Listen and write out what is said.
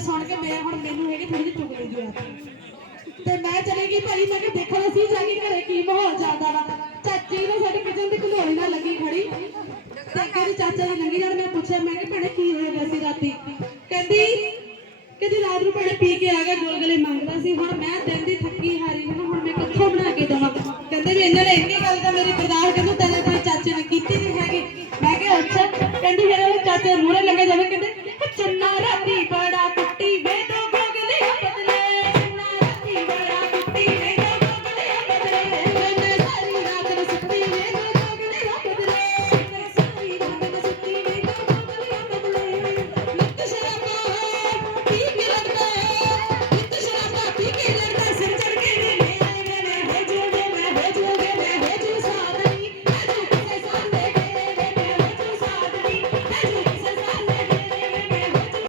ਸੁਣ ਕੇ ਮੈਂ ਹੁਣ ਮੈਨੂੰ ਹੈਗੀ ਥੋੜੀ ਜਿਹੀ ਚੁਗਲੀ ਦੀ ਆਦਤ ਤੇ ਮੈਂ ਚਲੇ ਗਈ ਭਾਈ, ਮੈਂ ਕਿ ਦੇਖਣ ਤੇ ਕਹਿੰਦੀ ਚਾਚਾ ਜੀ ਲੰਗੀ ਜਾਣ ਮੈਂ ਪੁੱਛਿਆ, ਮੈਂ ਕਿ ਭੈਣੇ ਕੀ ਹੋ ਗਿਆ ਰਾਤੀ? ਕਹਿੰਦੀ ਕਹਿੰਦੀ ਰਾਤ ਨੂੰ ਭੈਣੇ ਪੀ ਕੇ ਆ ਗਿਆ ਗੁਲਗੁਲੇ ਮੰਗਦਾ ਸੀ। ਹੁਣ ਮੈਂ ਦਿਨ ਦੀ ਥੱਕੀ ਹਾਰੀ ਹਾਂ ਹੁਣ ਮੈਂ ਕਿੱਥੋਂ ਬਣਾ ਕੇ ਦੇਵਾਂ? ਕਹਿੰਦੇ ਵੀ ਇਹਨਾਂ ਨੇ ਇੰਨੀ ਗੱਲ ਤਾਂ ਮੇਰੀ ਬਰਦਾਸ਼ਤ ਕਹਿੰਦੇ ਤੇਰੇ ਕੋਈ ਚਾਚੇ ਨੇ ਕੀਤੀ ਨਹੀਂ ਹੈਗੀ। ਮੈਂ ਕਿਹਾ, ਅੱਛਾ। ਕਹਿੰਦੀ ਫਿਰ ਚਾਚੇ ਮੂਹਰੇ ਲੱਗੇ ਜਾਵੇ, ਕਹਿੰਦੇ